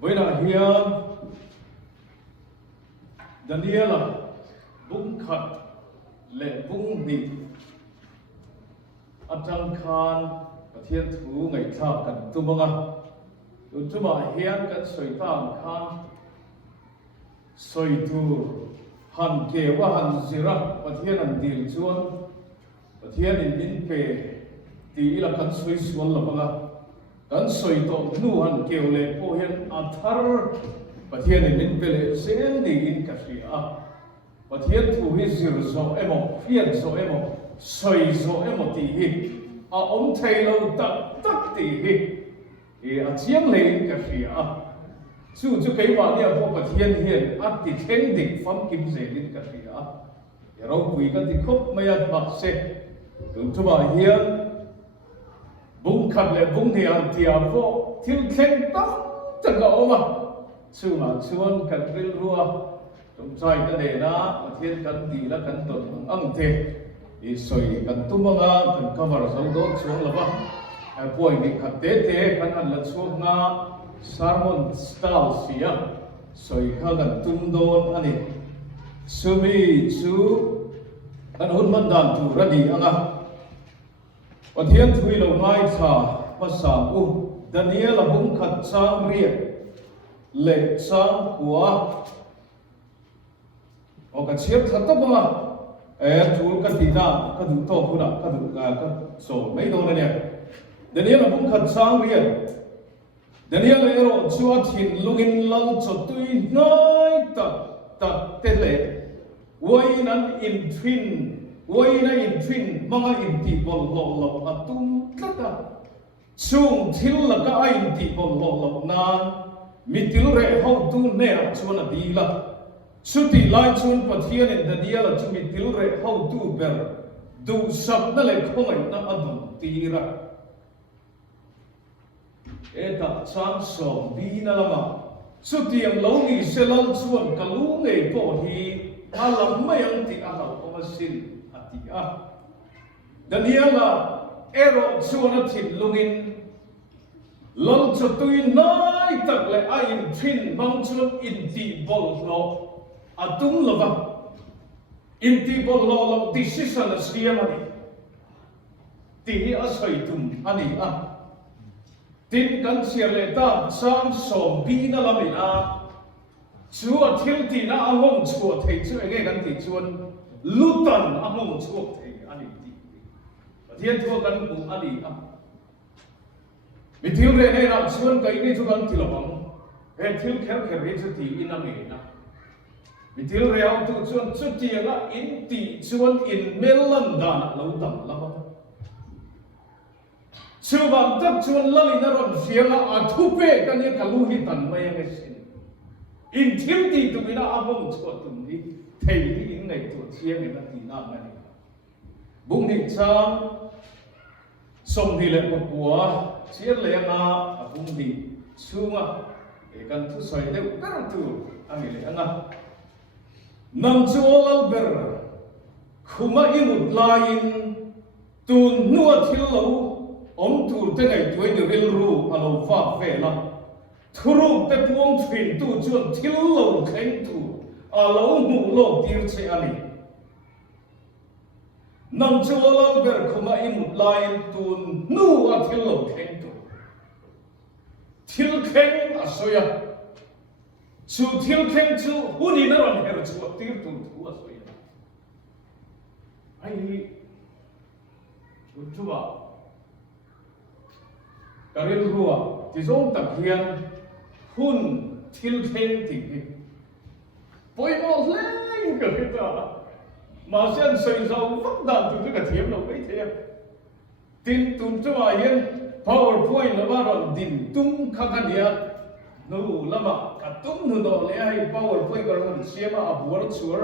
với là hiền Daniela bung khát lệ bung nị atang khan Pathian thu ngày tha cần tu manga tu mà hiền cần soi tam khan soi tu han ke wa han zira Pathian an dil chuan Pathian in min pe ti ila kan soi sual la manga kan soi to nu han keu le po hian athar Pathian in min pe le sen di in ka ria Pathian thu hi zir zo emo hian zo emo soi zo emo ti hi a om thei lo tak ti hi e a chiang le in ka ria chu cái mà nia po Pathian hian a ti theng dik fam kim ze in ka ria e ro pui kan ti khop maya bak se tu ba hian bung khát le bung ni an tia po thil theng tak tak ga oma chu ma chuan kan hril rawh tawngtai ka ne na Pathian kan ti la kan ton ang the i soi kan tumanga kan cover zo do chuang lova ai poi ni khat te kan an la chuak nga sermon style sia soi kha kan tum don ani sumi chu kan hun man dan tu radi anga Pathian thui lo ngai tha pasam u Daniela bung khat chang ria le chang kwa o ka chiat that ta ba e thul ka ti na ka du to khu na ka du ka so mai do na ne Daniela bung khat chang ria Daniela ero chua thin lungin lang cho tui nai ta te le wai nan in twin mga in ti bol lo atum tlaka chung thil la ka in ti bol lo na mitil re ho tu ne chuan adila chuti lai chuan Pathian in Daniela chu mitil re ho tu ber du sab na le khongai na adu tira eta chang som bi na lama chuti ang lo ni selal chuan kalu ngei po hi alam mayang ti alaw ko masin Daniela ero chuan thil lungin long cho tui nai tak le a in thin bang chuan in ti bol lo atum lova in ti bol lo decision a siam ani ti hi a soi tum ani a tin kan siar le ta sam som bi na lamina chu a thil ti na angom chu thei chu enge kan ti chuan lutan angom chu thei ani ti Pathian thu kan bu ani a mi thil re ne ra chuan kai ni chu kan ti lawang he thil kher he chu ti in a me na mi thil re au tu chuan chu ti la in ti chuan in melan dan lo dam la ba chu bang tak chuan lali na ron fianga a thu pe kan ye kalu hi tan mai nge sin in thil ti tu ina abong chu tum ni thei ni in ngai tu chiang ni na ti na ma ni bung ni chang som ni le ko bua chiang le na bung ni chunga e kan thu soi de kar tu ami le anga nam chual ber khuma imut lain tun nuwa thil lo om tur te ngai tuai ni ril ru alo fa fe la thuru te tuang thin tu chuan thil lo khain tu alo mu lo tir che ani nam chual ber khuma imut lain tun nu a thil lo khain tu thil khain asoya chu thil khain chu huni na ron her chu tir tu thu asoya ai chuwa karil ruwa ti zong tak hian hun thil khain ti pawimawh leng ka kita ma sian soi zo vak dan tu ka thiam lo mai the tin tum chuwa hian PowerPoint la ron din tum kha ka nia nu lama ka tum nu do le ai PowerPoint ka ron siama abuar chuar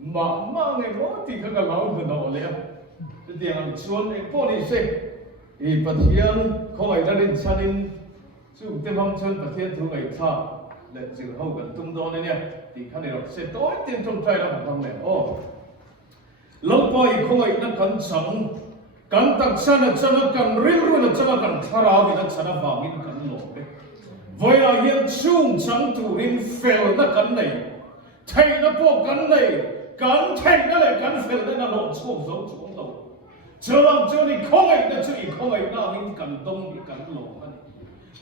ma nge mo ti kha ka lau nu do le ti tiang chuan e poli se e Pathian khoi ra rin sanin chu te bang chuan Pathian thu ngai tha le zirhona kan tum do ne nia ti kha ni ro se toi tin tum trai la bang le o lopoi khoi na kan chang kan tak sana chana kan ril ru na chana kan thara bi na chana bangin kan lo be voi a hian chung chang turin fel na kan nei thei na po kan nei kan thei na le kan fel na lo chung zo chung lo chuan chu ni khongai na chu i khongai na min kan dong i kan lo ani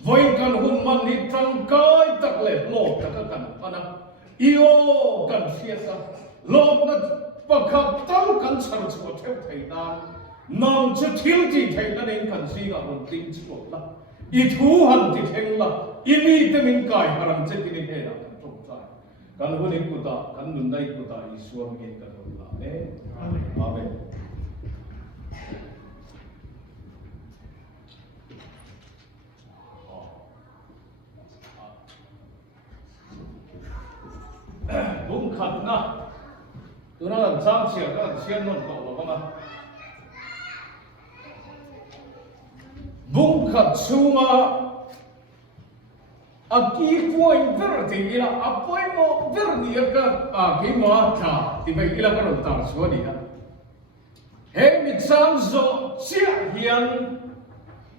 voi kan hun man ni tang kai tak le lo tak kan ana io kan fiesa lo na pakhat tang kan char chu theu thei na nang chu thil ti thei na nen kan si ga hon ting chu la i thu han ti theng la i mi te min kai haram che ti ni he na kan tong sai kan hu ni ku ta kan nun dai ku ta i suam ge ka do la ne amen bung khat na tu na chang chia ka chen non ko lo ba bung khat chunga a ki point ver ti ila a point mo ver ni ka a ki ma tha ti bai ila ka ro ta so ni ha he mi chang zo chia hian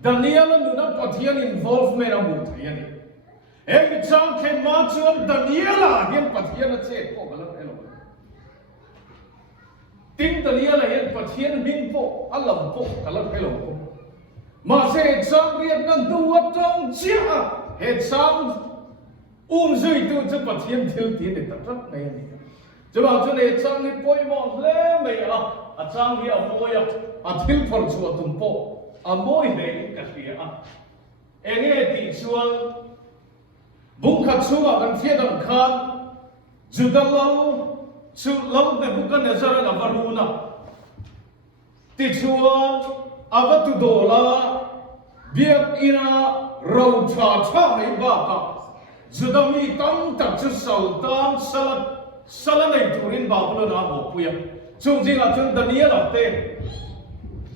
Daniela nu na Pathian involvement a mu thai ani he mi chang ke ma chuan Daniela hian Pathian a che ko ka la elo ting Daniela hian Pathian bin po a lam po ka la elo mà sẽ sang riêng ngân tu vật trong chia hết sang duy tu cho Pathian thiếu tiền để tập rất này cho bảo cho này sang đi pawimawh lê mày sang đi bôi thiếu phần chùa tum po bôi này cái gì em nghe thì chuan bung khát chùa gần phía đông khan chú đâm lâu để bung cái này ra là varuna thì chuan avatu dola biak ina rawh tha mai ba ka zudami tam tak chu sultan salat nei turin babulon a ho puya chung jinga chung Daniela te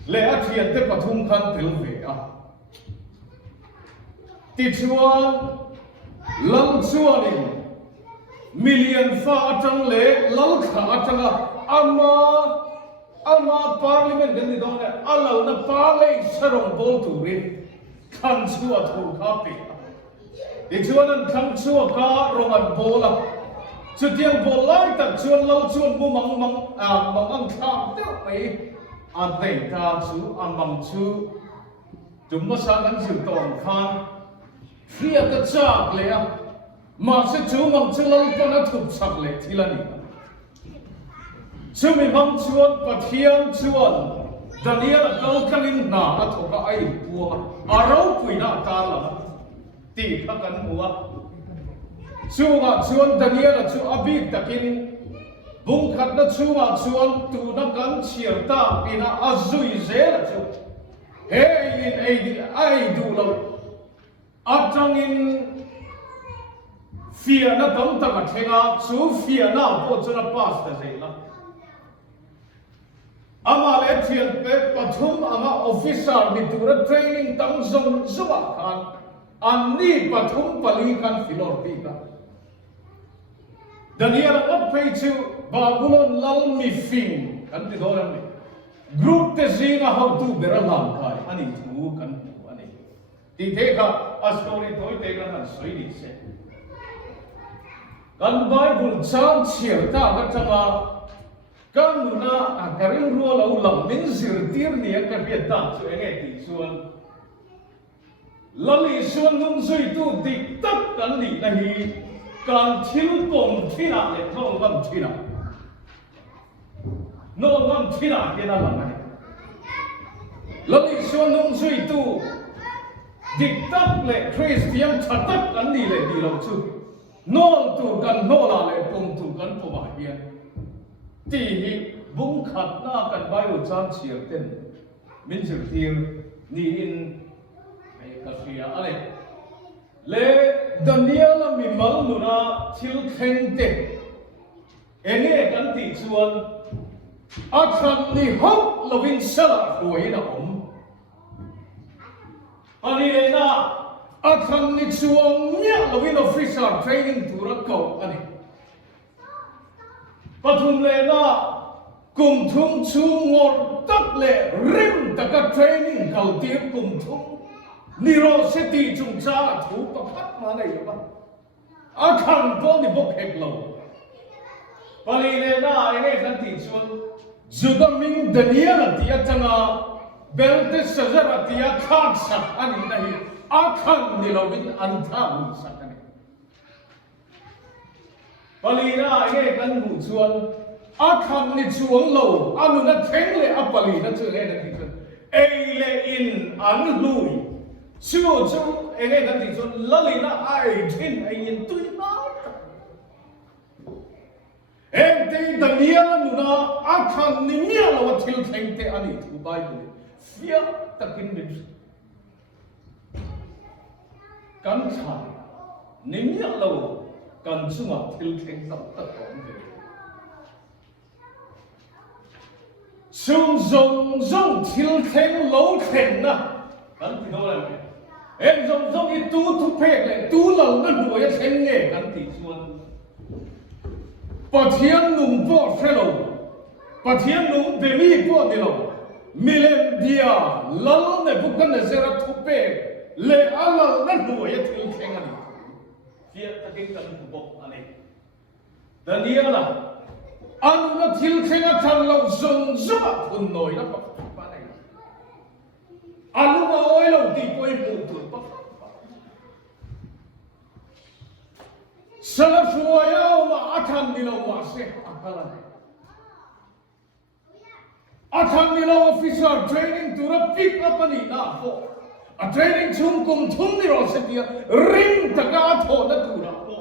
le a thian te pathum khan tel ve a ti chuan lam chuanin million fa atang le lal kha atanga ama parliament kan ni dong le alo na parley sarong bol turin kan chua thu kha pe ti chuan an kan chua ka roman bola chu tiang bol lai tak chuan lo chuan bu mang ang tham te pe an nei ta chu amang chu tum ma sa kan chu tong khan fia ka chak le a ma se chu mang chu lo pa na thup chak le thilani chu mi mang chuan Pathian chuan Daniela kal kanin na a thoka ai puwa a ro pui na ta la ti kha kan huwa chuwa chuan Daniela chu abi takin bung khat na chuwa chuan tu na kan chiar ta ina azui zela chu he in ai du lo atangin fia na dam ta thenga chu fia na po chu na pas ta zela ama le thian pe pathum ama officer ni tura training tang zong zuwa khan anni pathum pali kan filor pi ka Daniela ot pe chu babulon Lâwm fin kan ti doran ni group te zinga how to beralam kai ani thu kan ani ti the ka a story toy te kan soi ni se kan Bible chang chiar ta ka changa kan nuna karing ruo lo lam min zir tir ni ka bia ta chu enge ti chuan lali chuan nung zui tu dik tak kan ni na hi kan thil pom thina le no ngam thina ke na lam ai lali chuan nung zui tu dik tak le Christian thatak kan ni le di lo chu nol tu kan nola le pom tu kan poma hian ti bung khat na kan Bible chang chiar ten min zir tir ni in ai ka sia ale le Daniela mi mal nuna thil kheng te enge kan ti chuan a khan ni hop lovin sala ruai na ani le na a khan ni chuang nya lovin officer training tura ko ani pathum le na kum thum chu ngor tak le rim taka training kal tir kum thum niro se ti chung cha thu pakhat ma nei ba a khan ko ni bok hek lo pali le na enge kan ti chuan zudaming Daniela tia changa belte sajara tia thak sak ani nahi a khan ni lovin an tham sak ani pali na enge kan hu chuan a khan ni chuang lo anu na theng le a pali na chu le na ti chuan ei le in an lui chu enge kan ti chuan lalina ai thin ai in tui na Ente Daniela nuna akan ni mia lawa til thengte ani thu Bible fia takin min kan tha ni mia lawa kan chunga til theng tak tak on de chung zong til theng lo theng na kan ti do la em zong i tu thu phek le tu lo na nuai theng nge kan ti chuan Pathian nung po fellow, Pathian nung demi po dilo, milen dia lal ne bukan ne zera thupe le alal na nuai til thengani. Dia taking kan bok ane. Daniela, anu na til thenga kan lo zong zong pun noi na pa nei. Anu na oi lo ti poi mu tu pa. Salafua ma akan nilo masih akalan. Akan nilo officer training tura pick up ani na po. A training chung kum thum nilo setia ring taka tho na tura po.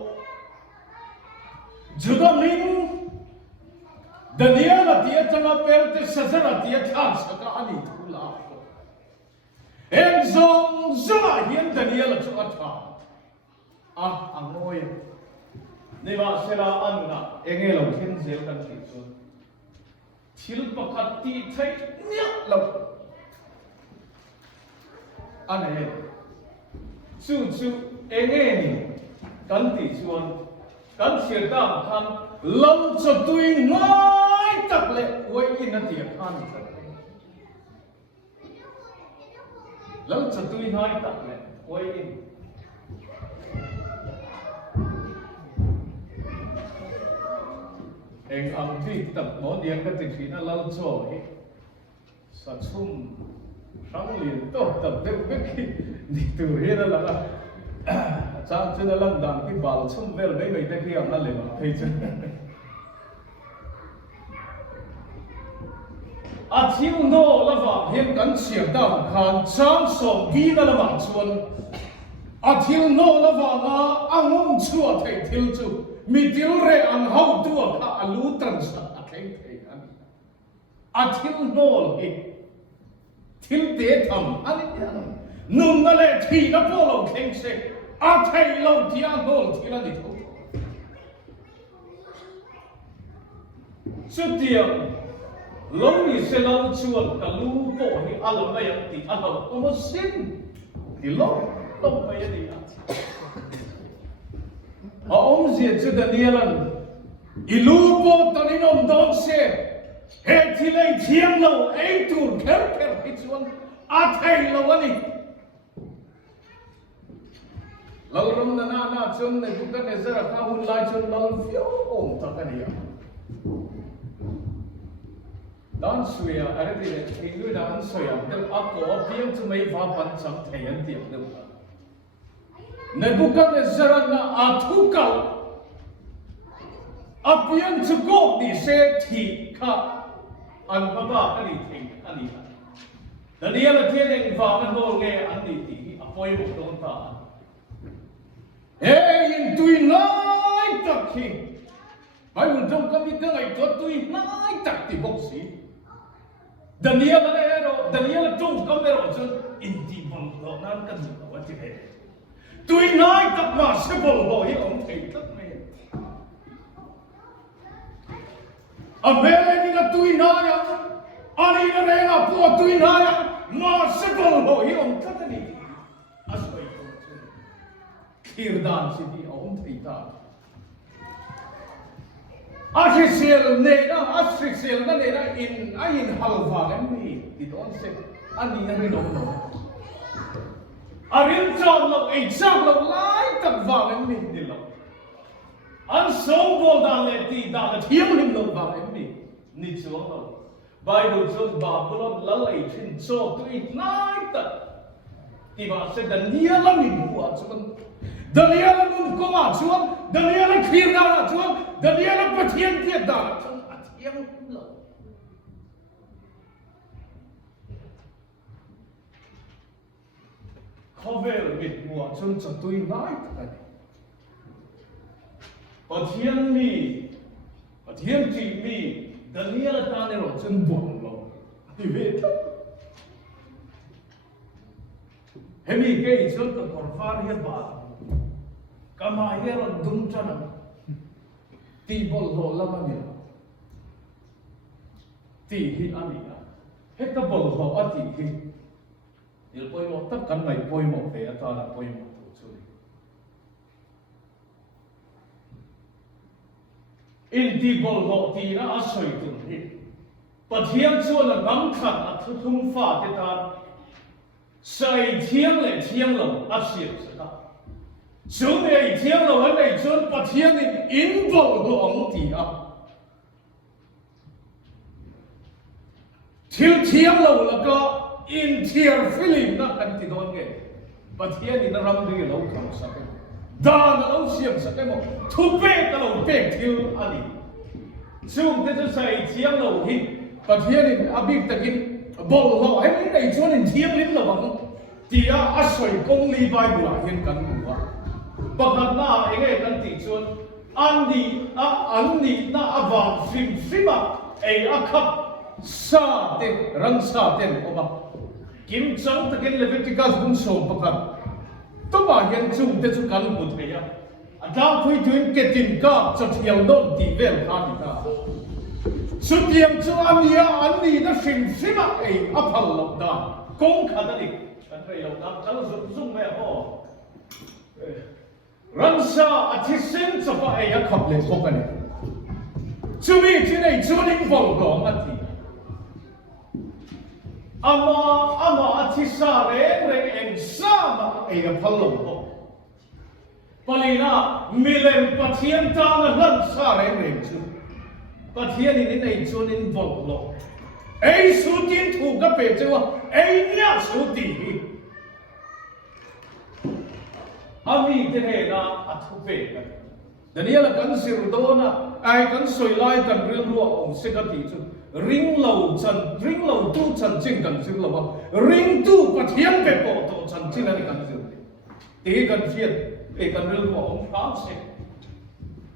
Judaming Daniela tia changa pelte sajara tia thak saka ani thula po. Em zong hian Daniela chu atha. Angoy. Niba sela anuna engelo khin zel kan ti chu thil pakhat ti thai nya lo ane chu enge ni kan ti chuan kan sia da khan lam cha tui ngai tak le wai in na ti khan lam cha tui ngai tak le wai in Eng am ti tập món điên cái tình khí nó lâu rồi, sa chum sáng liền tốt tập được biết khi đi từ here đó là trang cho nó lâm đàn cái bảo chum về mấy người ta kia nó liền mà thấy chứ, thiếu nô là vàng hiện cảnh xiềng đam khan trang sòng ghi nó là vàng chuan, thiếu nô là vàng ang chua thấy thiếu chu. Mi til re ang hau tua ka alu transa atheng thei an athil nol hi til te tham ani nun na le thi na polo kheng se a thei lo tia nol thil ani tho su tia lo ni se lo chuan ka lu po hi alam na yang ti a lo ko mo sin ti lo mai ani ông diệt cho Daniela, ilu po tani nom don se, he thi lei thiam lo, ei tur ker hi chuan, a thei lo ani. Lâwm na chuan ne bukan ne zara ka hun lai chuan lal fio om tak ani ya. Dan suya ara ti le hingu dan suya, del ako piang chu mai va pan cham thei an tiam lo. Nebuchadnezzar na athukal apian chukok ni se thi kha an baba ani thing ani Daniela thieng va man ho nge an ni ti apoi mo don ta hey in tui nai tak khi bai mun jong ka mi ka ngai to tui nai tak ti bok si Daniela jong ka me ro chun in ti bang lo nan kan lo wa ti he Tui nai tak ma se bol ho hi ông thei tak me. A vele ni na tui nai ani na re na po tui nai ma se bol ho hi ông tak ni. Asoi ko chu. Kirdan si di ông thei ta. Asisel na ne na in halwa ni di don se ani na ri no. Arin chọn lộc ấy chắc lộc lái tận vàng em mình đi lộc. Anh sống vô đàn lệ tì đàn là thiếu hình lộc vàng em mình. Nị xuống lộc. Bible chốt bà bố lộc lá lầy thịnh cho tụi lái tận. Thì bà sẽ Daniela mình hùa chuan. Daniela nun công à chuan. Daniela khir đà là chuan. Daniela Pathian tiết đà là chuan. À thiếu lộc. Khó về là mệt mùa chân cho tôi nói thật. Pathian mi, Pathian chỉ mi, Daniela ta này rồi chân buồn lòng. Thì về thật. Hemi cái chân còn còn phá hiện bà. Cả mai hiện là đúng chân. Tì bol lộ lắm anh nhỉ. Tì hít anh nhỉ. Hết ta bol lộ ở tì hít. Điều pawimawh tất cả này pawimawh về ta là pawimawh thôi. In ti bol ho ti na asoi tun hi. Pathian chuan là ngắm khăn à thu thung pha thế ta. Sai thiêng lệ thiêng lâu à xiêm sẽ ta. Chúng này thiêng lâu hắn này chuan Pathian in bol ho ông ti à. Thiếu thiêng lâu là có in thier philip na kan ti don ge Pathian in ram ri lo kham sa ke dan lo siam sa ke mo thu pe ta lo pe thil ani chung te chu sai thiang lo hi Pathian in abik takin bol ho ai nei chuan in thiang lim lo bang tia a soi kong li bai bula hian kan mu wa pakhat na enge kan ti chuan an ni na awang fim fima ei a khap sa te rang sa ten oba kim chang takin Evangelical bung so pakat to ba hian chung te chu kan bu theya adang thui tuin ketin ka chathial don ti vel kha ni ta su tiam chu amia an ni na sim sima ei a phal lo da kong kha ni kan rei lo da kal zum me ho ran sa athisen chapa ei a khap le ko kan chu mi chi nei chu ning vol lo ma ti ama athisa re eng sama ei a phal lo ho palina milem Pathian ta na lan sa re chu Pathian in nei chun in vol lo ei su tin thu ka pe chu ei nya su ti ami te he na athu pe Daniela kan sir do na ai kan soi lai kan hril rawh om se ka ti chu ring lo tu chan ching kan sir lo ring tu Pathian pe po to chan chin ani kan sir te kan fiat e kan hril rawh om kham se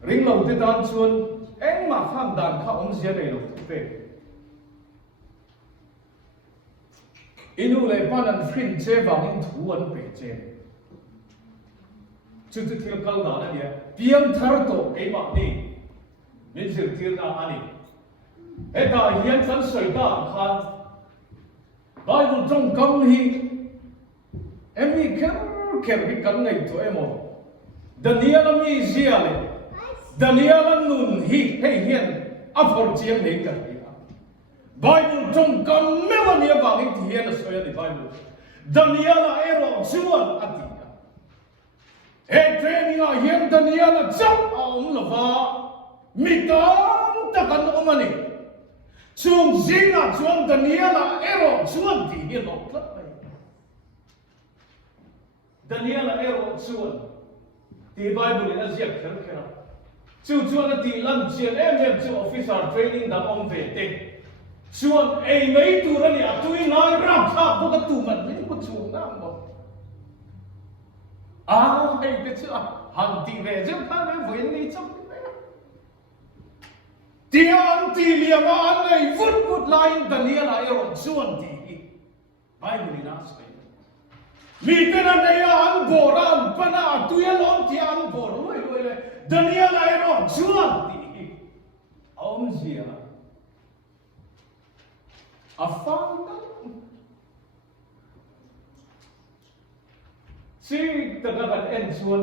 ring lo te dan chuan engkimah kham dan kha om zia nei lo pe inu le pan an frin che wang in thu an pe che chu chu thil kal da na ya piam thar to engkimah ni min zir tir na ani eta hian kan soi da khan Bible trong kam hi emi ker hi kan nei to emo Daniela mi zia le Daniela nun hi hei hian a for chiam nei kan hi Bible trong kam mewa ni ba hi ti hian a soi ni Bible Daniela ero chuan ati he training a hian Daniela chap om lova mitam takan omani chung zinga chuan Daniela ero chuan ti hian ok tlat mai Daniela ero chuan ti Bible in azia kher khera chuan ti lan chian em chu officer training da om ve te chuan ei mei tu ra ni atui ngai ram tha bo ka tu man ni ko chu na mo hei te chu han ti ve je kha ne voi ni cham Tiang ti liam an nei vut line Daniela ero chuan ti Bible in as pe mi tena nei an boran pana tuelon ti an bor loi le Daniela ero chuan ti om zia afang si tagakan en chuan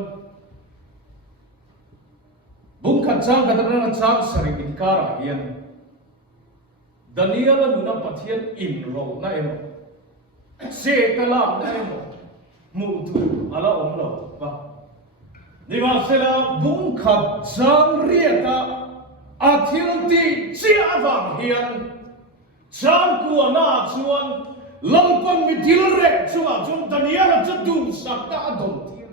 bung khat chang ka tana chang sari in kara hian Daniela nuna Pathian in ro na emo se kala na emo tu ala lo ba ni ma se la bung khat jang ria ta athil ti chia vang hian jang ku na chuan lampang mi dil re chuwa chung Daniela chu du sakta dom ti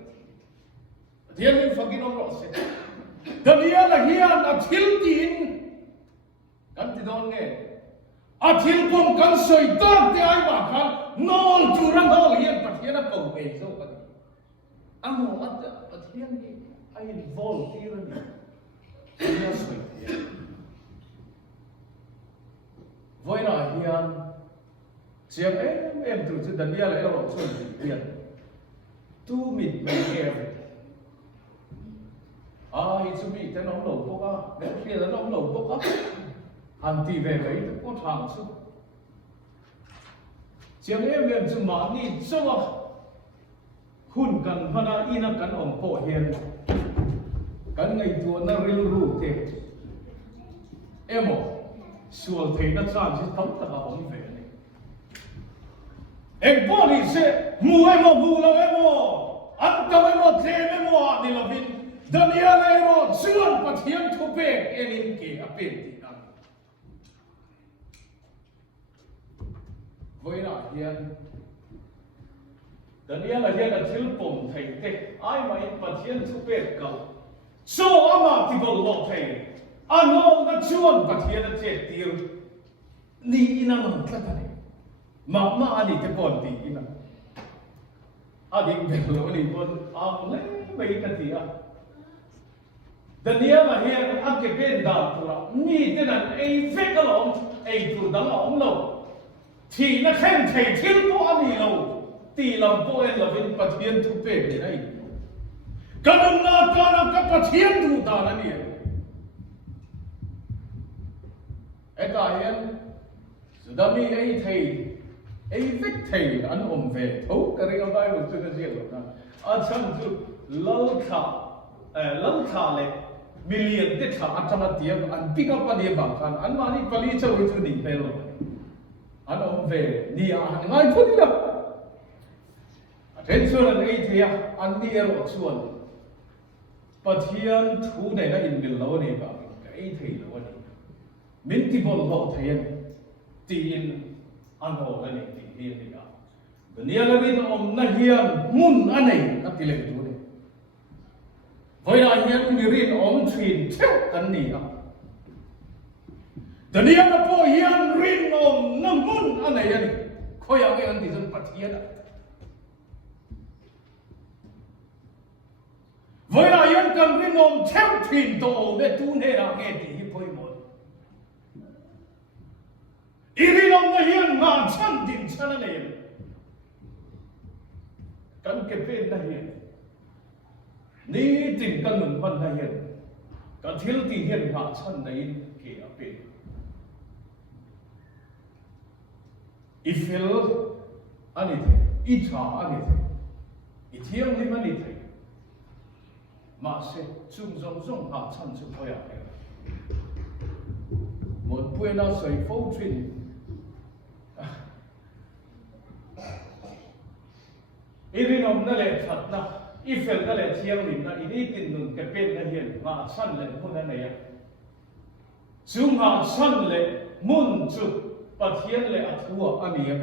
Pathian fagin ro se Daniela hian athil tin kan ti don nge athil pom kan soi ta te ai ma khan nol turang hol hian Pathian ko be so ka amo at Pathian ni ai vol ti ran ni soi ti voi na hian chiang em tu chu Daniela ero chuan ti hian tu mit me ke ai chu mi te nom lo ko ka ne pia da nom lo ko ka an ti ve ve ko thang su chiang em chu ma ni chawa hun kan phana ina kan om po hian kan ngai tu na ril ru te emo sual thei na chan si tam ta om ve ni em po ni se mu emo bu lo emo an ta emo the emo ni lovin Daniela ero chuan Pathian thu pe enin ke apen ti na voina hian Daniela hian a thil pom thei te ai mai Pathian thu pe ka so ama ti bol lo thei ano na chuan Pathian a che tir ni ina man tla ta ma ani te pon ti ina ading be lo ni pon am le mai ka ti a Daniela hian a ke ben da tura mi te nan ei fe ka lo ei tur da lo thì nó khen thầy thiên po ani lo ti lam po en lovin Pathian thu pe ni ai kanam na ka Pathian thu ta na ni e ka hian sudami ei thei ei vek thei an om ve tho ka ringa bai lo chu na je lo na a chang chu lal kha le million te tha atama tiam an pick up ani ba khan an mani pali chau chu ni pe lo an om ve ni a ngai phun la attention an ei thia an ni ero chuan Pathian thu nei na in bil lo ni ba ka ei thei lo ni min ti bol ho thien ti in an ho la ni ti hi ni ga Daniela rin om na hian mun anei ka ti le tu ni voi la hian mi rin om thin theu kan ni a Daniela po hian rin om na mun anei ani khoya nge an ti zan Pathian a voi la hian kan rin om theu thin to me tu ne ra nge ti hi poi mo iri om na hian ma chan din chan ne kan ke pe na hian ni tin kan nun van na hian kan thil ti hian ma chan nei ke a pe ifel ani the itha ani the ithiam ni mani the ma se chung zong zong ha chan chu khoya một bữa nào sấy phô truyền ý nom na le thật na ifel na le thiam ni na ini tin nun ke pen na hian ma chan le mun na nei chung ha chan le mun chu Pathian le thuah ani a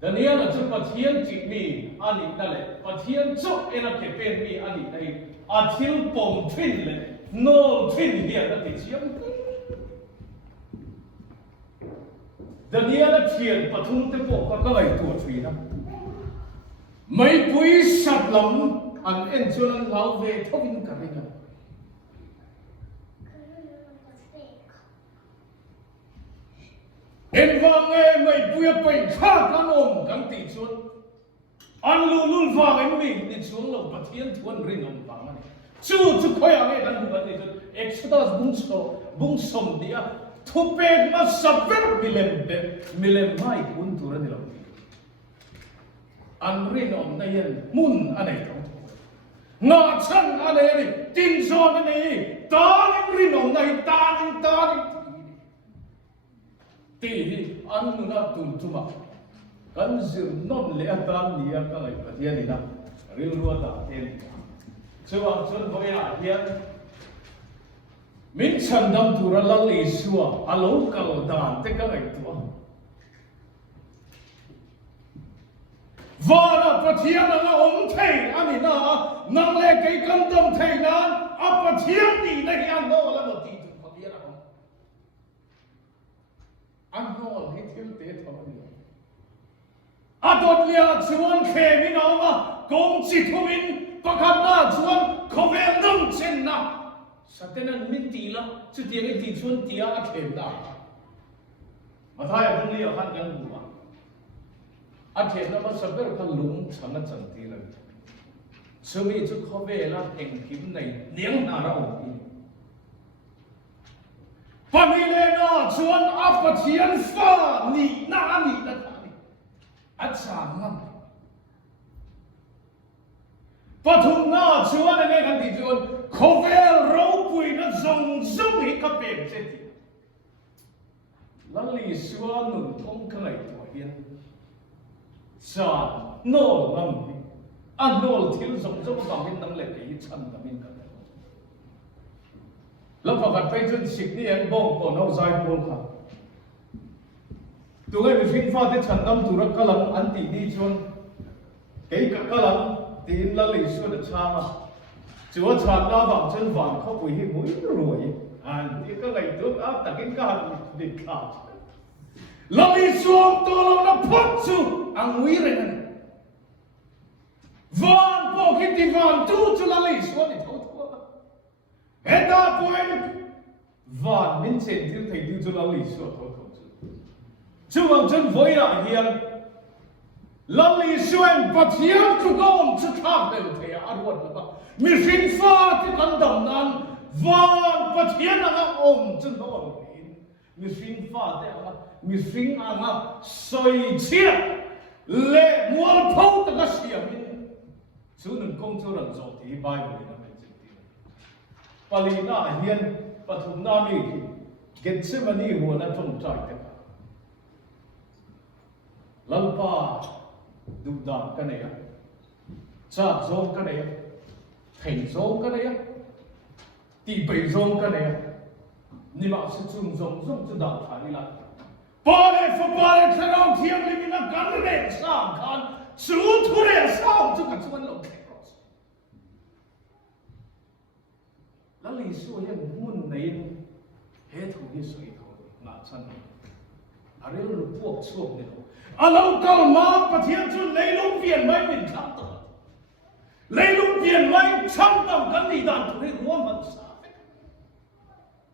Daniela chu Pathian chi mi ani na le Pathian chu ena ke pen mi ani nei athil pom thin le no thin hian na ti chiam Daniela thian pathum te po ka lai tu thri na mai pui sat lam an en chun an lau ve thovin ka ringa en wang e mai pui pai kha kan om kan ti chun an lul wang em mi ni chun lo Pathian thuan ring om wang ani chu khoya nge dan bu ni chun Exodus bung som dia thu pe ma saber milem mai kun tur ni lo an rin om na hian mun anei to nga chan anei tin zon ani ta rin om này ta ti an na tul tuma kan zirhona le atan nia ka ngai Pathian ina hril rawh ta ten chuan voi a hian min chandam tura Krista Isuaah alo kal dan te ka ngai tua vana Pathian na om thei ani na nang le kai kan dam thei na a Pathian ni na hian no la mo ti tu Pathian an no he thil te thawani adot lia chuan khe min ama kong chi thumin pakhat na chuan khovel nam chen na satenan min ti la chu tiang e ti chuan tia a khem da mathai hung lia khan kan bu a khem na ma saber khan lung chana chan ti la chumi chu khovela engkim nei niang na ra o pamile na chuan a Pathian fa ni na a changan pathum na chuan ane kan ti chuan khovel ro pui na zong hi ka pem che ti Krista Isuaah nun thong kai to hian chan nol ngam hi a nol thil zong bang hin nang le ke chan ta min ka la pakhat pai chun sik ni an bong ko no zai pol kha tu ngai fin fa te chandam tura kalam an ti ni chuan cái kalam tin Krista Isuaah da chama chúa chan na bang chân vàng kho pui hi mũi rồi an ti ka ngai tu a takin ka đi kha Krista Isuaah to lo na phot chu ang ui ren van po ki ti van tu chu Krista Isuaah ni thau heta point van min chen thil thei tu chu Krista Isuaah thau chu ang chân voi ra hian Krista Isuaah Pathian chu gom chu thak le thei a ruat la mi fin fa ti kan dam nan van Pathian anga om chu no mi fin fa te anga mi fin anga soi chia le mual phau ta ka siam min chu nun kong chu ran zo ti Bible na me chin ti palina hian pathum na mi Gethsemane ho na thong trai te lalpa duhzâwng ka nei cha zong ka nei thei zong ka nei ti bai zong ka nei ni ma se chung zong chu da thani la pare kharau thiam li min a kan re sam khan chu thure sam chu ka chuan lo ke cross Krista Isuaah hian mun nei he thu hi soi tho na chan hril lu puak chuak ni alo kal ma Pathian chu leilung pian mai min thang ta leilung pian mai cham tam kan ni dan thu ri ruam man sa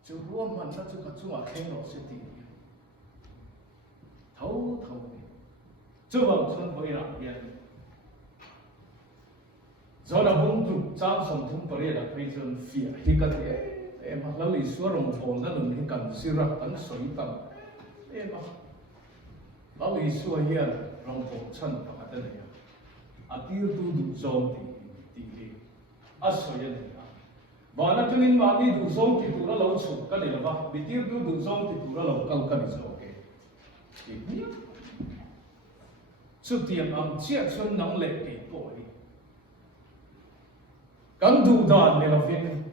chu ruam man sa chu ka chu a khen lo se ti thau ni chu bang chun boi ra pian zo da bung tu chang som thum pare da phei chun fia hi ka the em Krista Isuaah rom phol na nun hi kan sira kan soi tam em Krista Isuaah hian rong po chan pakhat a nei a tir tu duhzâwng ti hi a soi a nei bana tunin ma ni duhzâwng ti tura lo chu ka ni lawa mi tir tu duhzâwng ti tura lo kal ka ni zo ke ti chu tiam ang chia chun nang le ke po hi kan du dan ne lovin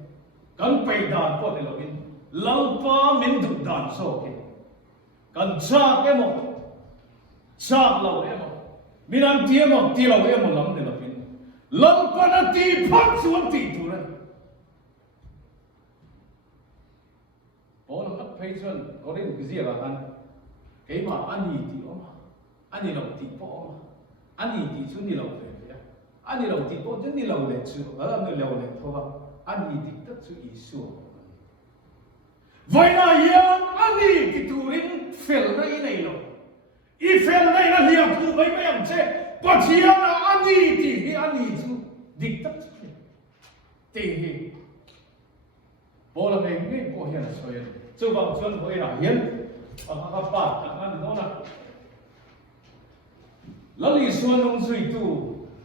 kan pai dan po ne lovin lalpa min du dan so ke kan cha ke mo chak lo emo minan ti mo ti lo emo lam ne lovin lalpa na ti phat chuan ti tu ra bon ap phei chuan korin gizia la an ke ma ani ti oma ani lo ti po oma ani ti chu ni lo ve ya ani lo ti po chu ni lo le chu ala ni lo le thowa ani ti ta chu Isuaah vai na yan ani ti turin fel na inai lo i fel na ina hiam thu bai mai am che Pathian ani ti hi ani chu dik tak chu te hi bola me nge ko hian soya chu bang chuan hoi ra hian a pa ka an no na Krista Isuaah nong zui tu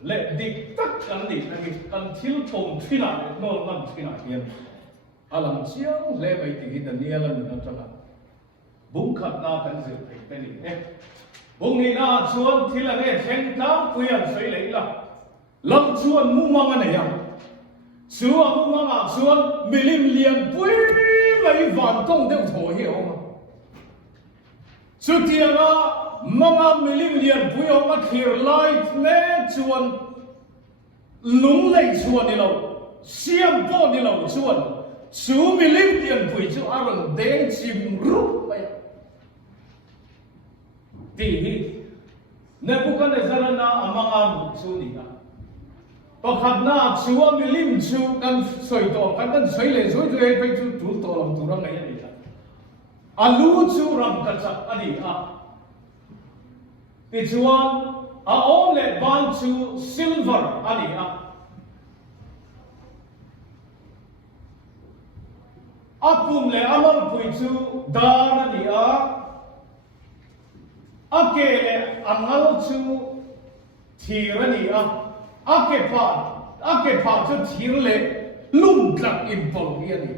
le dik tak kan ni kan thil thom thina no nam thina hian alam chiang le bai ti Daniela ni na changa bung khat na kan zir thei te ni bung ni na chuan thil ane theng tang puyan sei lei la lam chuan mu mang ane ya chuan mu mang chuan milim lian pui mai van tong deuh tho hi oma chu tianga manga milim lian pui oma thir lai me chuan lung lei chuan ni lo siam po ni lo chuan chu milim lian pui chu aron deng chim ru mai ti hi Nebuchadnezzar na amanga mu chu ni na pakhat na chuwa milim chu kan soi to kan soi le soi je pe chu tu to lam tu rang ai ni la alu chu ram ka cha ani a ti chuan a om le ban chu silver ani a apum le amam pui chu dar ani a ake le angal chu thir ani a ake pa chu thir le lum thlak in pol hi ani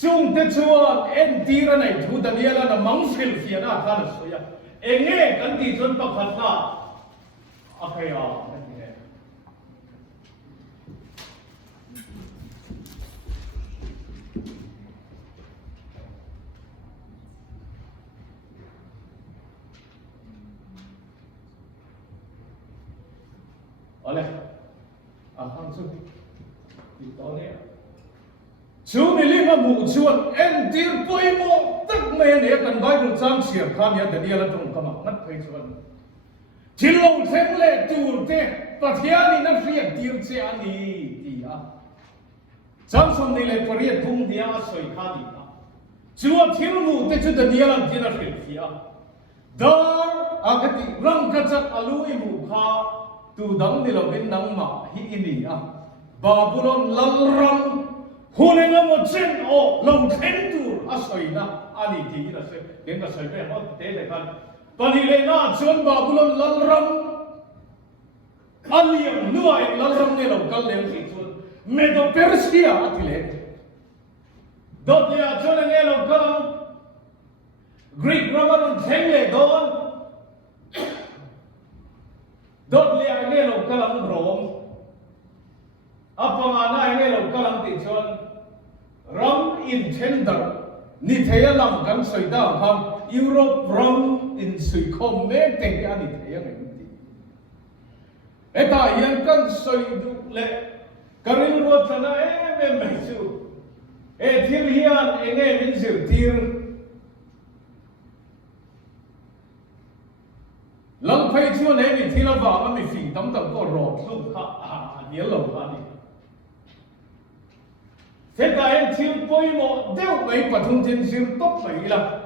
chung te chuan en tira nei thu Daniela na mangsil fiana kha na soya enge kan ti chon pakhat na akhaya ole ahang chu ti to ne chu ni linga mu chuan en tir poimo tak me ne kan Bible chang siar khan ya Daniela tong kama ngat phei chuan thilo theng le tur te Pathian na riat tir che ani ti a chang som ni le pariat thung dia soi kha di a chuan thil mu te chu Daniela tin a hril fi a dar akati rang ka chak alui mu kha tu dang ni lovin nangmahni ini a Babylon lalram hunenga mo chen o lâwmthu asoi na ani ti na se ken ka sai pe ha te le kan pani le na chuan Babylon lalram aliam nuai lalram ne lo kal le ki chuan me do Persia atile dot le a chuan ne lo kal Greek grammar on theng le don dot le a ne lo kal Rome apanga na ne lo kal ti chuan ram in tender ni theya lam kan soi da ham Europe ram in sui khom me te ani theya ngai ti eta yan kan soi du le karil ro thana me mai chu e thil hian enge min zir tir lam phai chu ne ni thila ba ma mi fi tam tam ko ro thum kha ni lo kha ni thế tại em thiếu bôi mọ đeo mấy và thông tin riêng tốt vậy là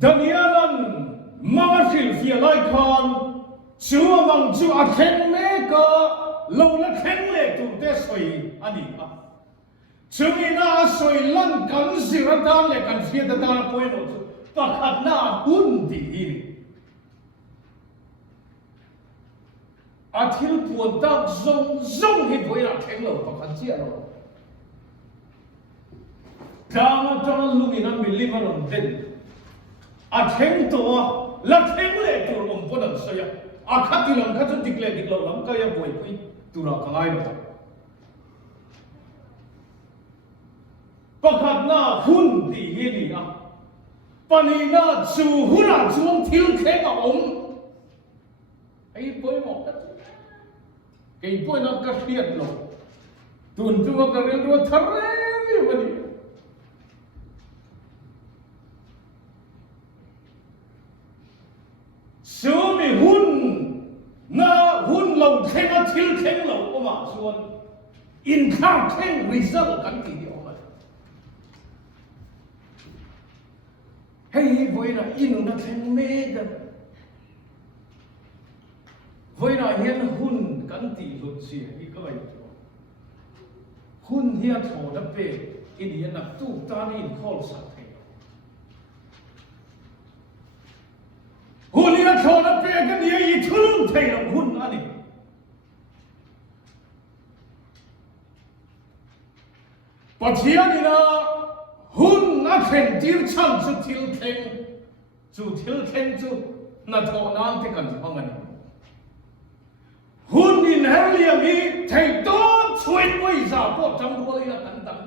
Daniela mang phil phía lại con chúa mang chúa khen mẹ cả lâu là khen lệ tụi té soi anh à chúa nghĩ na soi lăn cắn zirhona lệ cắn phía ta là bôi mọ ta khát na hun đi a thil puan tak zong hi boina theng lo pakhat chia lo tang lumina milima ron den a theng to la theng le tur om podan soya a khati lam kha chu diklo lam ka ya boi pui tura kangai lo pakhat na hun ti hi ni a pani na chu hura chuang thil kheng a om ai boi mo cái bôi nó cắt liệt rồi, tuần chung cái rêu rêu thở như vậy, số mi hun lâu khen nó thiếu khen lâu có mà xuân, in khang khen result cái gì đó mà, hay bôi nó in nó khen mê đó. Với lại hiện hun cắn tỉ lụt xìa đi cái vậy hun hiện thổ đập bể in hiện là tu ta in khol sạch thế hun hiện thổ đập bể cái gì ý thương thầy là hun anh Pathian ina hun na khen tir chang chu thil khen chu na tho nan te kan phangani hun in herliam hi thei to chuan poi za po tam ko ina kan dang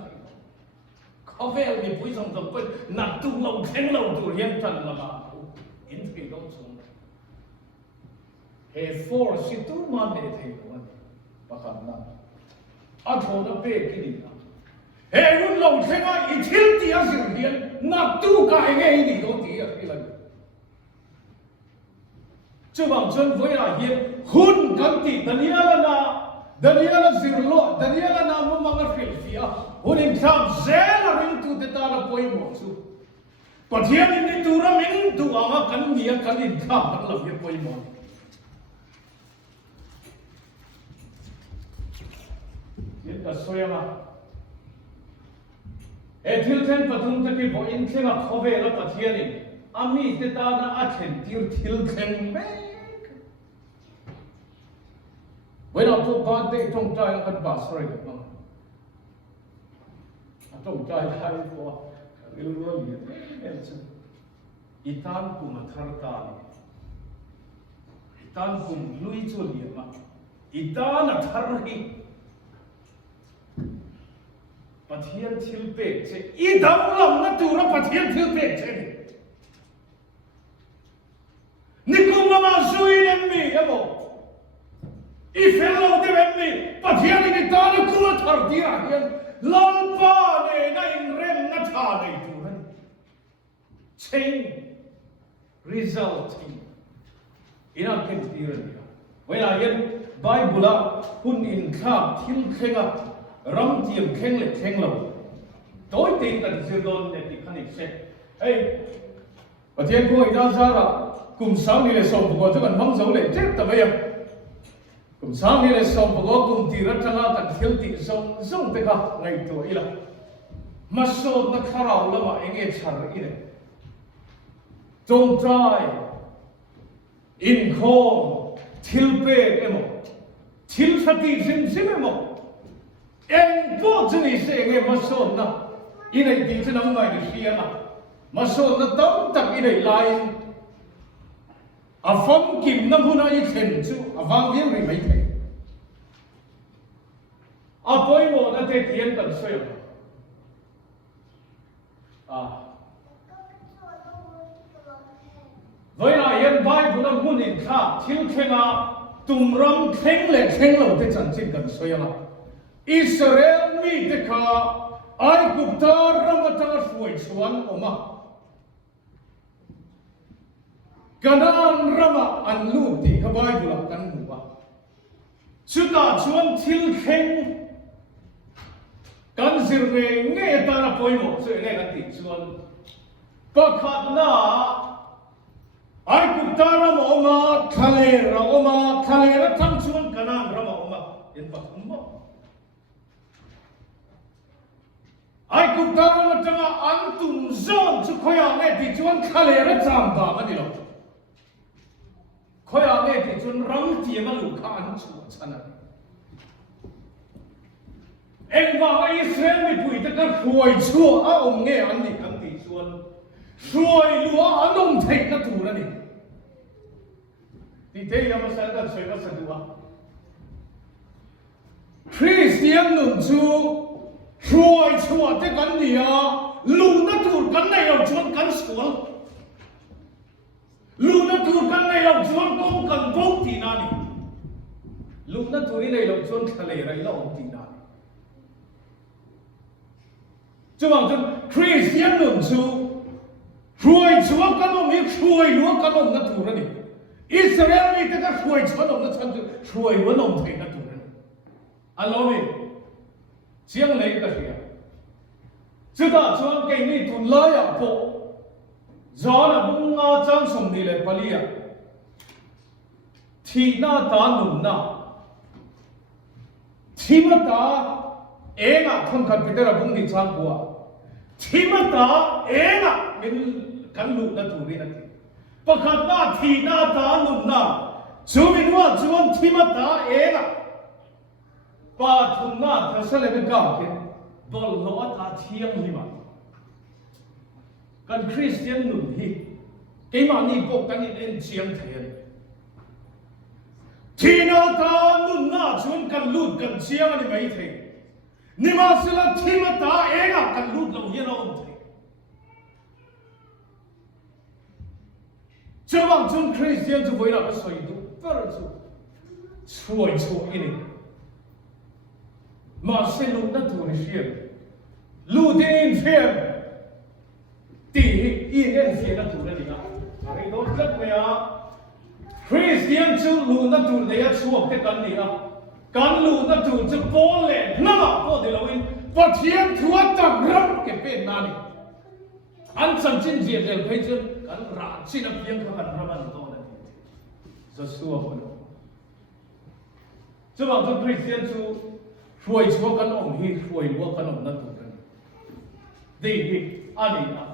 khavel ni pui som som poi na tu lo khen lo tu hian tan la ma in ke dong chung he for si tu ma me thei ko pakhat na a tho na pe ki ni he hun lo khen a I thil ti a sin hian na tu ka nge ni do ti a ki la chu bang chun voi la hian hun kan ti Daniela zirhona Daniela na mo mga hril fia hun in kham zela ring tu de ta la pawimawh chu Pathian in tura min tu anga kan nia kan in kham kan la ye pawimawh yin ka soyama thil khen pathum ta ki bo in khenga khove la Pathianin ami te ta na a khen tir thil khen me when I talk about the tawngtai kan basray ka tawngtai hai ko rilro li itan kum tharta itan kum lui chu li ma itan a thar hi Pathian thil pe che I danglam na tura Pathian thil pe che ni kum ma zui nem mi emo I fellow de me Pathian ni ta na ku thar dia hian lampa ne na in rem na tha nei tu ran chain resulting ina ken tiran when I get Bible hun in kham thil khenga ram tiam kheng le kheng lo doi te kan zirhona ne ti khani se hey Pathian ko ida zara kum sang ni le so ko chu kan mang zo le tek ta mai kum sang ni le som bo kum ti ra tanga kan thil ti zong te kha ngai to ila maso na kharau lama enge char ine tawngtai in kho thil pe emo thil thati sim emo eng po chuni se nge maso na ine ti chnam mai ni sia ma maso na tam tak ine lai a phong kim na huna I khen chu awang viang ri mai the a pawimawh na te thian kan soyo voi na yen Bible na mun in kha thil khenga tumram kheng le kheng lo te chan chin kan soyo ma Israel mi te kha ai kuptar ramata fuai chuan oma Kanan rama an lu ti ka Bible kan nuwa chuta chuan thil khen kan zirne nge ta na pawimawh chu nge kan ti chuan pakhat na ai kuptar rama oma khalera tham chuan kanan rama oma in pathum mo ai kuptar rama tanga an tum zon chu khoya nge ti chuan khalera cham ba ma ni lo khoya nge ti chun ram ti ma lu kha an chu chana engwa Israel mi pui ta ka huai chu a nge an ni kan ti chuan huai lu a nong thei na tu na ni ti te ya ma san da soi ma sa duwa Christian nun chu huai chu a te kan ni a lu na tu kan nei lo chuan kan sual lu na tu kan nei lo chuan kong kan bong ti na ni lu na tu ni nei lo chuan khale rai lo ti na ni chu bang chun Christian nun chu huai chu kan om hi huai lu kan om na tu na ni Israel ni te ka huai chu om na chan chu huai lu om thei na tu na ni alo ni chiang lei ka ria chu ta chuan ke ni tu la ya po Zona bunga chang som ni le palia thi na ta nun na thima ta enga thon khat pitera bung ni chang bua thima ta enga min kan lu na tu ri na ti pakhat na thi na ta nun na chumin wa chuan thima ta enga pa thun na thasale be ka ke bol lo ta thiang hi ma kan Christian nun hi cái mà ni bộ cái nên chiang thiền thì nó ta nun na chuan kan lut kan chiang ani mai thei ni ma sila thi ma ta ega kan lut lo hian on thei chawang chuan Christian chu voi la ka soi du per chu chuai chu ini mà sẽ lúc đó tuổi phiền lưu đến phiền thì yên yên phiền đó tuổi này cái đó rất là Christian chú lưu đó tuổi này chúa cái căn này căn lưu đó tuổi chú bố lên nằm bố để lâu in Pathian thuah danglam cái bên này anh chân chính diệt được phải chứ anh ra chỉ là phiền các bạn làm ăn to này rất xua hơn chứ mà chú Christian chú ruồi chúa căn ông hi ruồi lúa căn ông nát tụtกันดีhiอันนี้นะ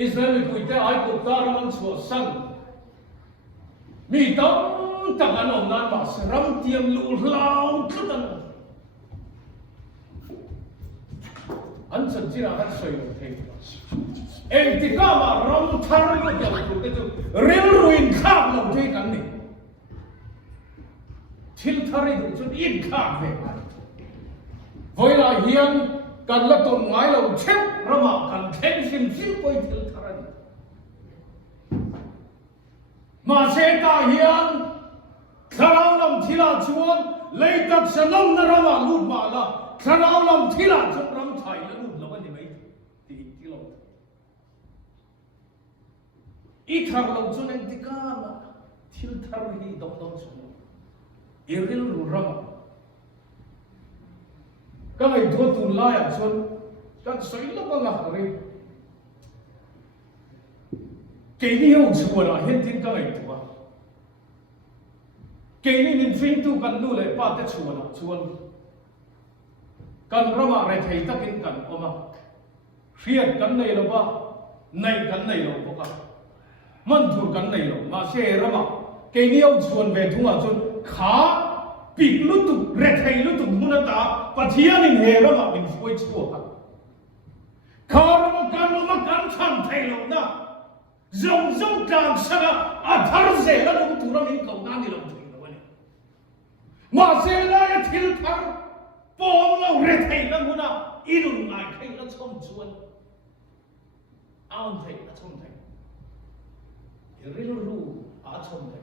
อิสราเอลคุยแต่ไอ้กุตาร์มันชัวสังมีตั้งแต่กันองนั้นมาสรัมเตียมลูลาวทุกันอันสัจจิรากันสวยเท่เอ็งที่ก้ามารำทารุณอย่างถูกต้องเรียนรู้อินข้ามลงที่กันนี่ทิลทาริดุจนอินข้ามเลยเวลาเฮียนกันละต้นไม้เราเช็ดระมากันเท่งซิมซิมไปทิลทาริมาเสกาเฮียนคราวลำทิลาชวนเลยตัดสนมนระมาลุดมาละคราวลำทิลาชวนรำไทยแล้วลุดแล้วมันยังไงตีที่ลงอีทางเราจนเองที่ก้ามาทิลทาริดองชวนhril rawh các ngài thua tù lai à xuân các sấy lắm các ngài rồi cái điều chuan là hiện thiên các ngài thua cái này nên phim tu cần lu lại ba tết chuan cần rama này thầy ta kinh cần ôm phiền cần này là ba này cần này là ba man thua cần này là mà xe rama cái điều chuan về thua à chuan khá bị lúc tụ rệt hay lúc tụ muốn ta Pathianin hera mà mình phơi chua cả khá mà can tham thay lòng na dòng tràn sang thar dễ là lúc tụ ra mình cầu nan đi lòng thầy đó vậy mà sẽ lại thiếu thar bom lâu rệt hay là muốn na inun ngài hay là chom chuan ao thầy là chom thầy hril rawh chom thầy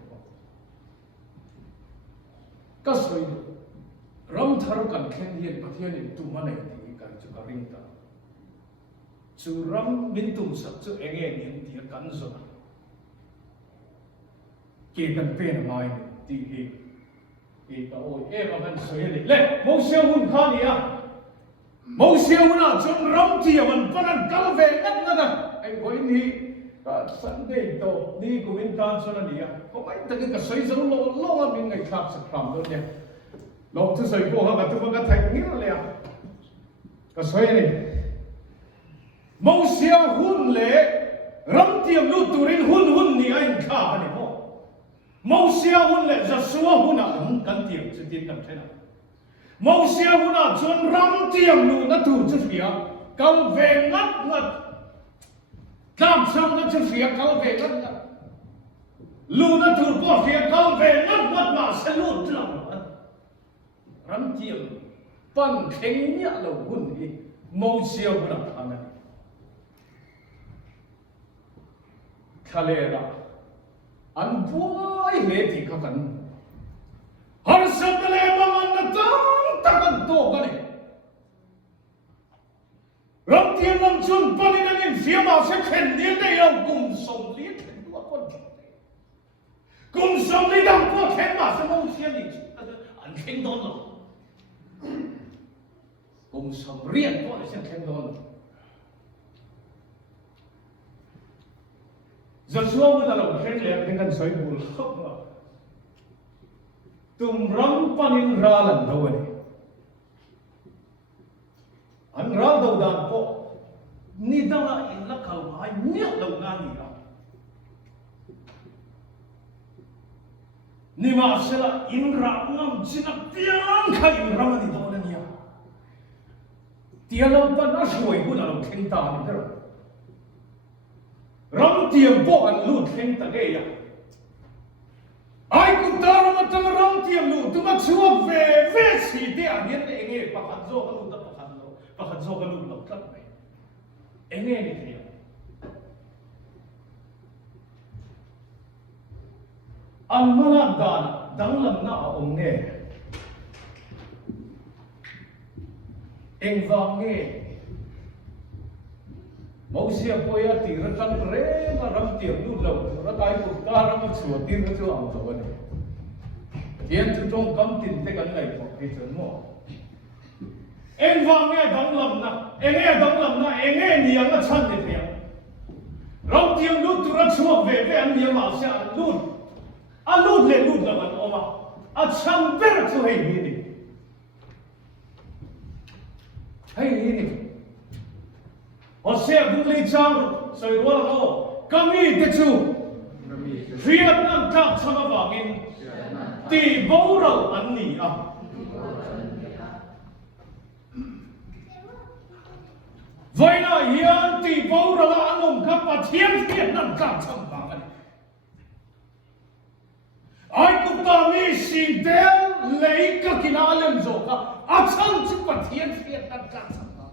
các soi ram thar kan khen hiền Pathianin tu mà này thì kan chu karing ta chu ram min tum sak chu enge nin ti kan zo ke kan pen mai ti hi e ta oi e ma kan soi le mo siêu hun kha ni a mo siêu na chu ram ti man panan kal ve ngat na ai goi ni ka Sunday to ni ku min tan so na ni a ko mai ta ka soi zo lo min ngai khap sa kham do ne lâwmthu soi ko ha ka tu ka thai ngir le ka soi ni mo sia hun le ram tiam lu turin hun ni ai kha ani mo sia hun le za suwa hun a kan tiam chu tin kan thena mo sia hun a chon ram tiam lu na tu chu fia kam ve ngat kam sam na chu fia kam ve ngat lu na tu ko fia kam ve ngat ma sa lu tlang ram tiam pan kheng nya lo hun hi mo sia hun a thana khalera an buai he ti ka kan har sab le man na ta kan to ka ni ram tiam lam chun panin angin fiama se khen ni nei lo kum som li khen tu kon kum som li dang ko khen ma se mo sia ni an khen don lo kum som rian ko se khen don giờ xuống mới là lòng khen lẹ nên cần soi bùn khóc mà tụm rắm panin ra lần đầu này anh ra đầu đàn po ni đâu là in là khẩu hai nhớ đầu ngang gì đó ni mà sẽ là in ra ngâm chỉ là tiếng khai in ra mà đi đâu này nhá tia lam tan a ruồi hun a lo theng ta ni der ram tiam po an lu theng ta ge ya ai ku ta ram ta ram tiam lu tu ma chuak ve si te a hian enge pakhat zo ka lu ta pakhat zo ka lu lo tlat mai enge ni thei an mana dan danglam na om nge eng vang nge mau sia poya ti ra tan re ma ram tiam lu lo ra tai ku ta ram chu ti ra chu am zo ne hian chu tong kam tin te kan lai po ke chen mo eng vang nge danglam na eng nge ni ang a chan ni thia ram tiam lu tu ra chu ve an ni ma sia lu a lut le lut la kan oma a cham ber chu hei ni hei ni o se bung le chang soi ro la o kami te chu riat nam ta chama wangin ti boral an ni a vai na hian ti boral an om ka Pathian hian nam ka cham wang ai cũng ta mi xin del lấy các cái nào làm rồi cả áp sang chữ Pathian phiền đặt cả sang đó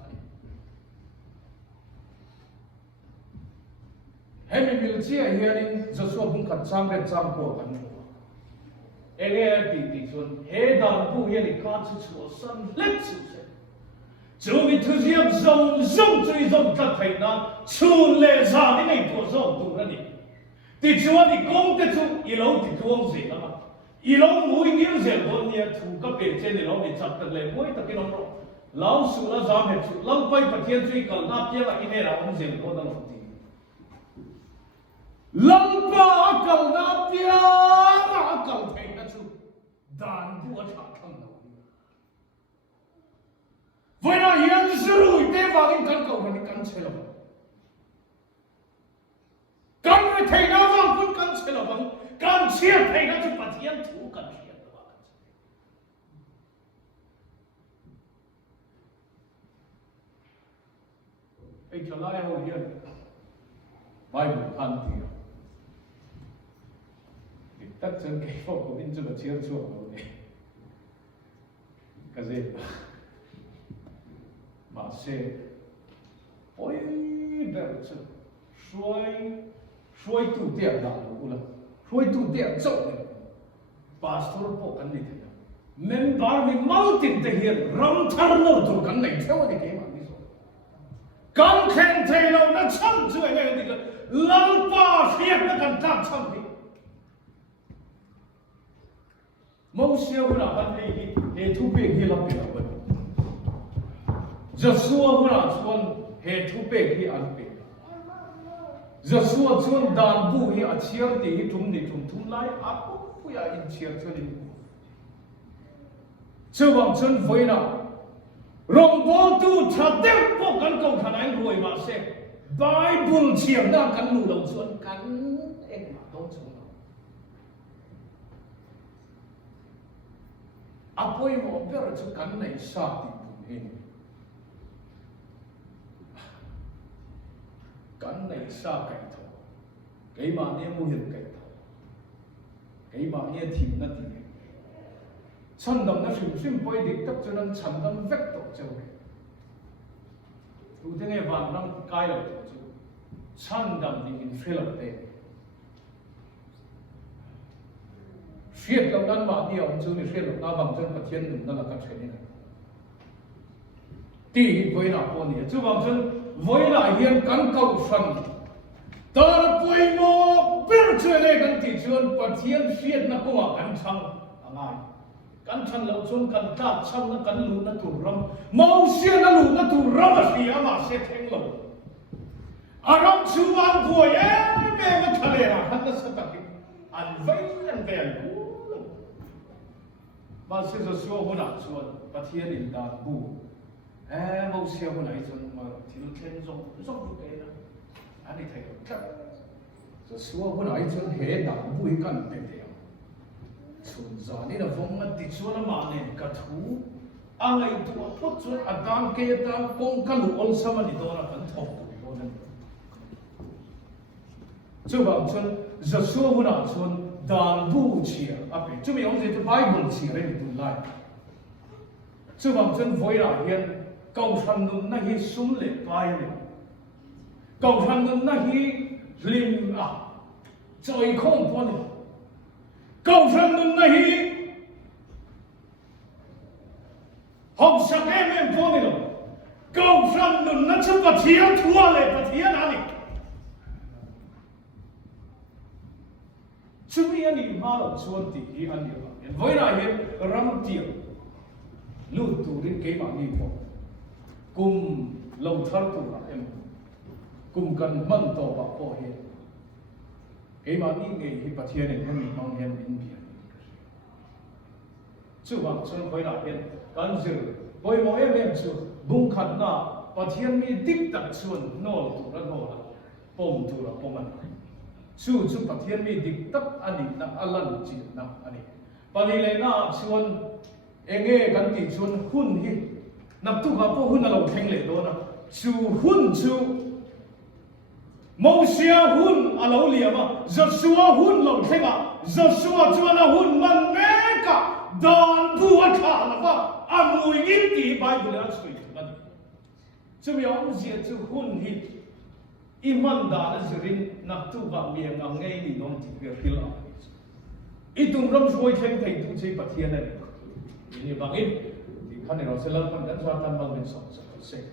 hay mình biểu chia hiện in Joshua cũng khẩn sang đến sang của hắn anh em thì xuân hết đàn bu hiện thì con chữ chúa sân lết chữ sẽ chú mình thu diệp rong chơi rong các thầy na chun lệ ra đi này của rong tụ ra đi thì chúa thì công te chú yêu thì công gì lắm yêu mũi nghiêng dẻo con nia thủ cấp bể trên thì nó bị chặt tận lệ mũi tận cái nó lão sủ nó giảm hết chú lão quay Pathian truy cầu nắp kia là in là ông dẻo con nó làm gì lão ba cầu nắp kia là cầu thành nó chú đàn vua chặt không đâu vậy là hiện rồi thế vào cái căn cầu này căn chế lắm căn cái thầy nào vang cũng căn chế lắm căn chế thầy nào chú Pathian thủ căn chế đó ấy trở lại hồi hiện Bible phan thì tất chân cái phong của mình chưa được chia chuộng đâu này cái gì mà sẽ ôi đẹp chứ xuôi tu tiệm đạo luôn là xuôi tu tiệm chậu này pastor bộ cắn này thế nào member mình mau tìm thể hiện rong thar nô tu cắn này theo cái mà đi rồi cắn khen thầy đâu nó chăm chú anh em thì cái lăng ba phiền nó cần chăm chăm đi mau siêu cái nào anh đi hệ thu bê kia làm cái nào vậy Joshua cái nào chuan hệ thu bê kia ăn bê Joshua chuan đàn bu hi a chiar ti hi thum lai a pu ya in chiar chuan chuwang chuan voina rong bo tu tha deuh po kan ko khan ai ruai ma se Bible chiar na kan lu lo chuan kan eng ma to chung a pawimawh ber chu kan nei sa ti pum hin kan nei sa kai tho cái mà nia mu hiền kai tho cái mà nia thim na ti chan dam na sim poi dik tak chuan chan dam vek tok chau tu te nge van ram kai lo chu chan dam ding in hril te phiết lâu nan mà đi ông chú này phiết lâu na bằng chân Pathian đừng na là các chuyện này tí với nào con này chú bằng chân với lại hiện cắn cầu phần ta pawimawh ber chơi lên cắn thị trường Pathian phiết na cũng ở cắn chăng ngay cắn chăng lâu chung cắn đạp chăng nó cắn lù nó tủ ram mau xia nó lù nó tủ ram là gì mà sẽ thành lâu à ram chú bằng tuổi em mẹ nó thề à hắn nó sẽ tập anh vay anh về mà sẽ cho số hôn à chuan Pathian in đàn bu mau xia hôn này chuan mà thiếu thêm rong cái đó anh ấy thấy được cho số hôn này chuan hệ đàn bu hi căn bể chuan giờ này là vong mất thì chuan mà nên cả thú angai tu thot chuan adan ke tan kong kalu ol samani dona kan thok tu bonan chu bang chuan Joshua huna chuan dan bu chia ape chu mi ong je tu Bible chia re tu lai chu bang chuan voira hian kau than nun na hi sum le pai le kau than nun na hi lim a choi khom pon le kau than nun na hi hong sak em pon le kau than nun na chu Pathian thuah le Pathian ani chu mi ani ma lo chuan ti hi ani ba voira hian ram tiam lu tu rin ke ma ni po kum lâu thar tu ra em kum kan man to ba po he ke ma ni nge hi Pathian en mi mang hen in bi chu bang chuan khoi la hen kan zir pawimawh em chu bung khat na Pathian mi dik tak chuan nol tu ra nol pom tu ra pom an chu Pathian mi dik tak ani na alan chi na ani pali le na chuan enge kan ti chuan hun hi nak tu ka po hun alo theng le do na chu hun chu Moses hun alo liama Joshua hun lo thenga Joshua chuan a hun man me ka dan bu a kha la ba amui in ti Bible a sui ani chu mi ong zia chu hun hi iman da na zirin nak tu ka mi ang ngei ni nom ti hril a itung ram soi theng thei tu chei Pathian ani ini bangin kanเราเสร็จแล้วมันกันชอบทำบางเป็นสองเสร็จ